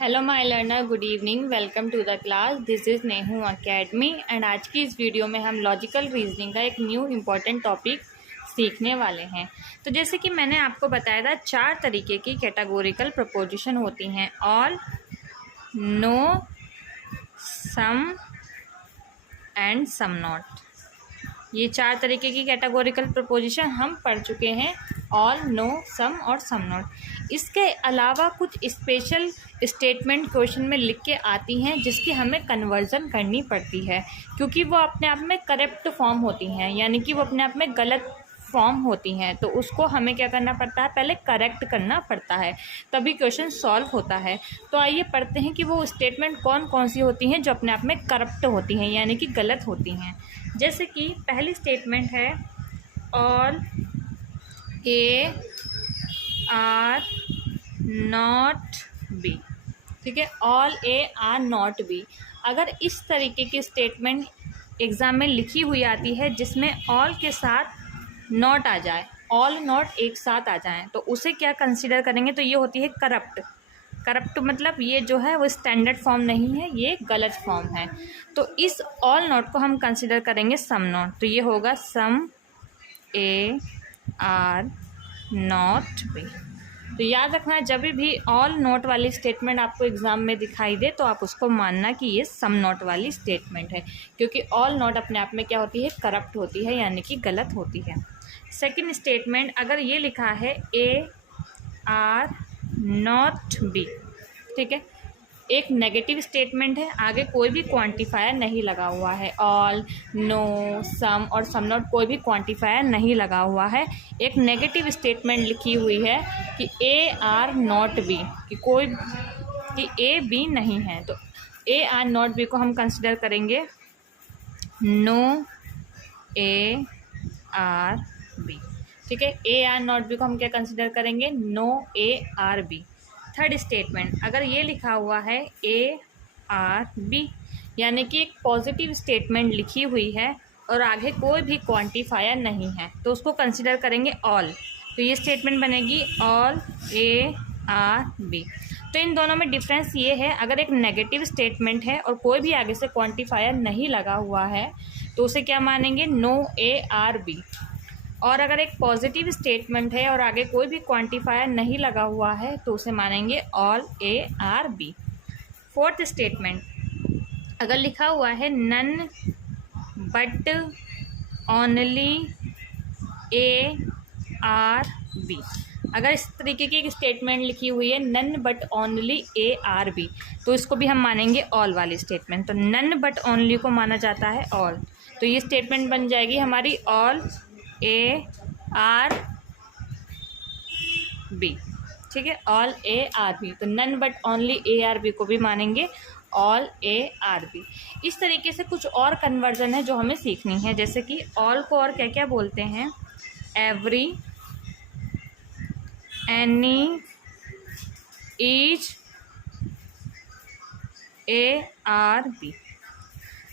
Hello my learner, good evening. Welcome to the class. This is Nehu academy and आज की इस video में हम लॉजिकल रीजनिंग का एक न्यू इम्पॉर्टेंट टॉपिक सीखने वाले हैं। तो जैसे कि मैंने आपको बताया था, 4 तरीके की कैटेगोरिकल प्रपोजिशन होती हैं। All, no, some and some not. ये 4 तरीके की कैटेगोरिकल प्रपोजिशन हम पढ़ चुके हैं, ऑल, नो, सम और सम नॉट। इसके अलावा कुछ स्पेशल स्टेटमेंट क्वेश्चन में लिख के आती हैं जिसकी हमें कन्वर्जन करनी पड़ती है, क्योंकि वो अपने आप में करेक्ट फॉर्म होती हैं, यानी कि वो अपने आप में गलत फॉर्म होती हैं। तो उसको हमें क्या करना पड़ता है, पहले करेक्ट करना पड़ता है, तभी क्वेश्चन सॉल्व होता है। तो आइए पढ़ते हैं कि वो स्टेटमेंट कौन कौन सी होती हैं जो अपने आप में करप्ट होती हैं, यानी कि गलत होती हैं। जैसे कि पहली स्टेटमेंट है, all A are not be. ठीक है, all A are not be. अगर इस तरीके की स्टेटमेंट एग्ज़ाम में लिखी हुई आती है जिसमें ऑल के साथ नॉट आ जाए, ऑल नॉट एक साथ आ जाएं, तो उसे क्या कंसीडर करेंगे, तो ये होती है करप्ट। करप्ट मतलब ये जो है वो स्टैंडर्ड फॉर्म नहीं है, ये गलत फॉर्म है। तो इस ऑल नॉट को हम कंसीडर करेंगे सम नॉट। तो ये होगा सम ए आर नॉट बी। तो याद रखना, जब भी ऑल नॉट वाली स्टेटमेंट आपको एग्जाम में दिखाई दे तो आप उसको मानना कि ये सम नॉट वाली स्टेटमेंट है, क्योंकि ऑल नॉट अपने आप में क्या होती है, करप्ट होती है, यानी कि गलत होती है। सेकंड स्टेटमेंट, अगर ये लिखा है ए आर नॉट बी, ठीक है, एक नेगेटिव स्टेटमेंट है, आगे कोई भी क्वांटिफायर नहीं लगा हुआ है, ऑल, नो, सम और सम नॉट कोई भी क्वांटिफायर नहीं लगा हुआ है। एक नेगेटिव स्टेटमेंट लिखी हुई है कि ए आर नॉट बी, कि ए बी नहीं है, तो ए आर नॉट बी को हम कंसिडर करेंगे नो ए आर बी। ठीक है, ए आर नॉट बी को हम क्या कंसिडर करेंगे, no A are B. Third statement, अगर ये लिखा हुआ है ए आर बी, यानी कि एक पॉजिटिव स्टेटमेंट लिखी हुई है और आगे कोई भी क्वांटिफायर नहीं है, तो उसको कंसिडर करेंगे ऑल। तो ये स्टेटमेंट बनेगी ऑल ए आर बी। तो इन दोनों में डिफरेंस ये है, अगर एक नेगेटिव स्टेटमेंट है और कोई भी आगे से क्वांटिफायर नहीं लगा हुआ है तो उसे क्या मानेंगे, नो ए आर बी। और अगर एक पॉजिटिव स्टेटमेंट है और आगे कोई भी क्वांटिफायर नहीं लगा हुआ है तो उसे मानेंगे all A are B. Fourth statement, अगर लिखा हुआ है none but only A are B, अगर इस तरीके की एक स्टेटमेंट लिखी हुई है none but only A are B, तो इसको भी हम मानेंगे ऑल वाली स्टेटमेंट। तो नन बट ओनली को माना जाता है ऑल, तो ये स्टेटमेंट बन जाएगी हमारी ऑल ए आर बी। ठीक है, ऑल ए आर बी। तो none but only A are B को भी मानेंगे ऑल ए आर बी। इस तरीके से कुछ और कन्वर्जन है जो हमें सीखनी है, जैसे कि ऑल को और क्या क्या बोलते हैं, every, any, each, A are B.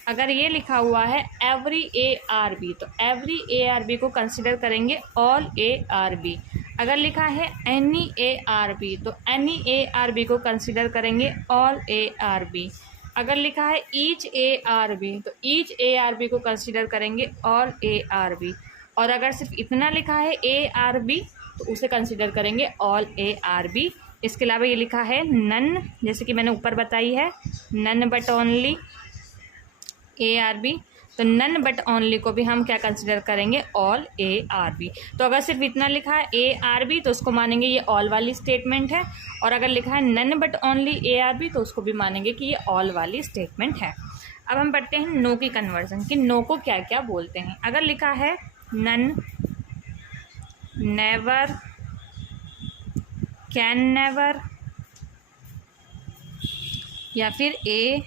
अगर ये लिखा हुआ है एवरी ए आर बी, तो एवरी ए आर बी को कंसिडर करेंगे ऑल ए आर बी। अगर लिखा है एनी ए आर बी, तो एनी ए आर बी को कंसिडर करेंगे ऑल ए आर बी। अगर लिखा है ईच ए आर बी, तो ईच ए आर बी को कंसिडर करेंगे ऑल ए आर बी। और अगर सिर्फ इतना लिखा है ए आर बी, तो उसे कंसिडर करेंगे ऑल ए आर बी। इसके अलावा ये लिखा है नन, जैसे कि मैंने ऊपर बताई है, none but only A are B, तो नन बट ओनली को भी हम क्या कंसिडर करेंगे, ऑल ए आर बी। तो अगर सिर्फ इतना लिखा है ए आर बी तो उसको मानेंगे ये ऑल वाली स्टेटमेंट है, और अगर लिखा है none but only A are B तो उसको भी मानेंगे कि ये ऑल वाली स्टेटमेंट है। अब हम पढ़ते हैं नो की कन्वर्जन, कि नो को क्या क्या बोलते हैं। अगर लिखा है नन, नेवर, कैन नेवर, या फिर ए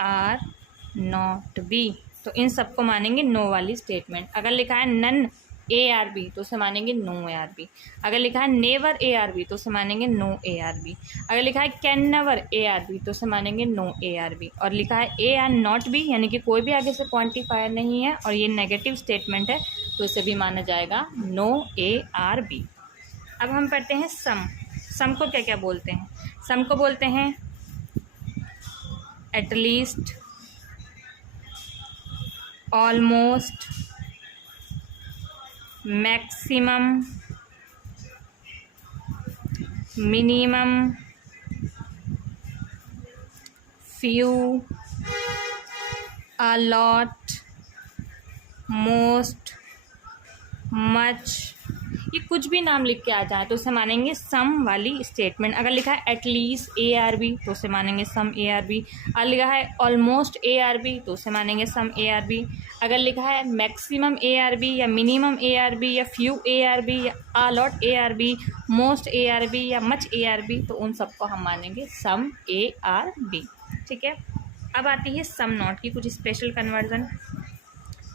आर नॉट बी, तो इन सबको मानेंगे नो वाली स्टेटमेंट। अगर लिखा है नन ए आर बी तो उसे मानेंगे नो ए आर बी। अगर लिखा है नेवर ए आर बी तो उसे मानेंगे नो ए आर बी। अगर लिखा है can never A are B तो उसे मानेंगे नो ए आर बी। और लिखा है ए आर नॉट बी, यानी कि कोई भी आगे से क्वांटिफायर नहीं है और ये नेगेटिव स्टेटमेंट है, तो इसे भी माना जाएगा नो ए आर बी। अब हम पढ़ते हैं सम। सम को क्या क्या बोलते हैं, सम को बोलते हैं at least, almost, maximum, minimum, few, a lot, most, much, ये कुछ भी नाम लिख के आ जाए तो उसे मानेंगे सम वाली स्टेटमेंट। अगर लिखा है एटलीस्ट ARB तो उसे मानेंगे सम ARB। अगर लिखा है ऑलमोस्ट ARB तो उसे मानेंगे सम ARB। अगर लिखा है मैक्सिमम ARB या मिनिमम ARB या फ्यू ARB या a lot ARB, most ARB या मच ARB तो उन सबको हम मानेंगे सम ARB। ठीक है, अब आती है सम नॉट की कुछ स्पेशल कन्वर्जन।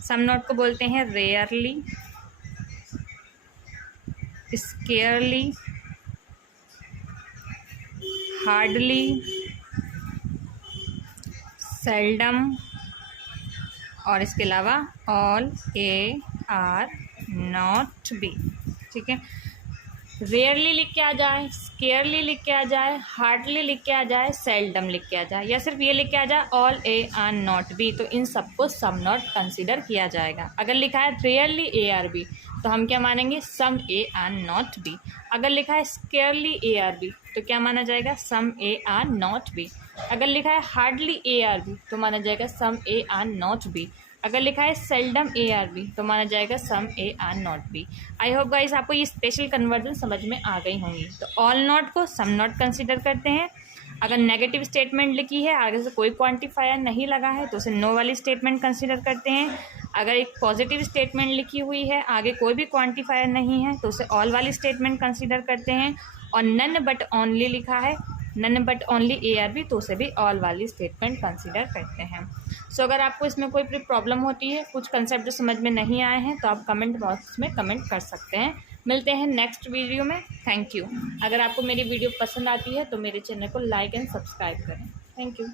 सम नॉट को बोलते हैं रेयरली, scarcely, hardly, seldom और इसके अलावा all A are not B। ठीक है, रेयरली लिख के आ जाए, स्केयरली लिख के आ जाए, हार्डली लिख के आ जाए, सेल्डम लिख के आ जाए या सिर्फ ये लिख के आ जाए all A are not B तो इन सबको सम नॉट कंसीडर किया जाएगा। अगर लिखा है रेयरली ARB तो हम क्या मानेंगे सम A are not B। अगर लिखा है स्केयरली ARB तो क्या माना जाएगा सम A are not B। अगर लिखा है हार्डली ARB तो माना जाएगा सम A are not B। अगर लिखा है सेल्डम ARB तो माना जाएगा सम A are not B। I hope guys आपको ये स्पेशल कन्वर्जन समझ में आ गई होंगी। तो ऑल नॉट को सम नॉट कंसीडर करते हैं। अगर नेगेटिव स्टेटमेंट लिखी है, आगे से कोई क्वांटिफायर नहीं लगा है तो उसे नो वाली स्टेटमेंट कंसीडर करते हैं। अगर एक पॉजिटिव स्टेटमेंट लिखी हुई है, आगे कोई भी क्वांटिफायर नहीं है तो उसे ऑल वाली स्टेटमेंट कंसीडर करते हैं। और नन बट ओनली लिखा है, नन बट ओनली ARB तो उसे भी ऑल वाली स्टेटमेंट कंसीडर करते हैं। सो अगर आपको इसमें कोई भी प्रॉब्लम होती है, कुछ कंसेप्ट जो समझ में नहीं आए हैं तो आप कमेंट बॉक्स में कमेंट कर सकते हैं। मिलते हैं नेक्स्ट वीडियो में। Thank you. अगर आपको मेरी वीडियो पसंद आती है तो मेरे चैनल को लाइक एंड सब्सक्राइब करें। Thank you.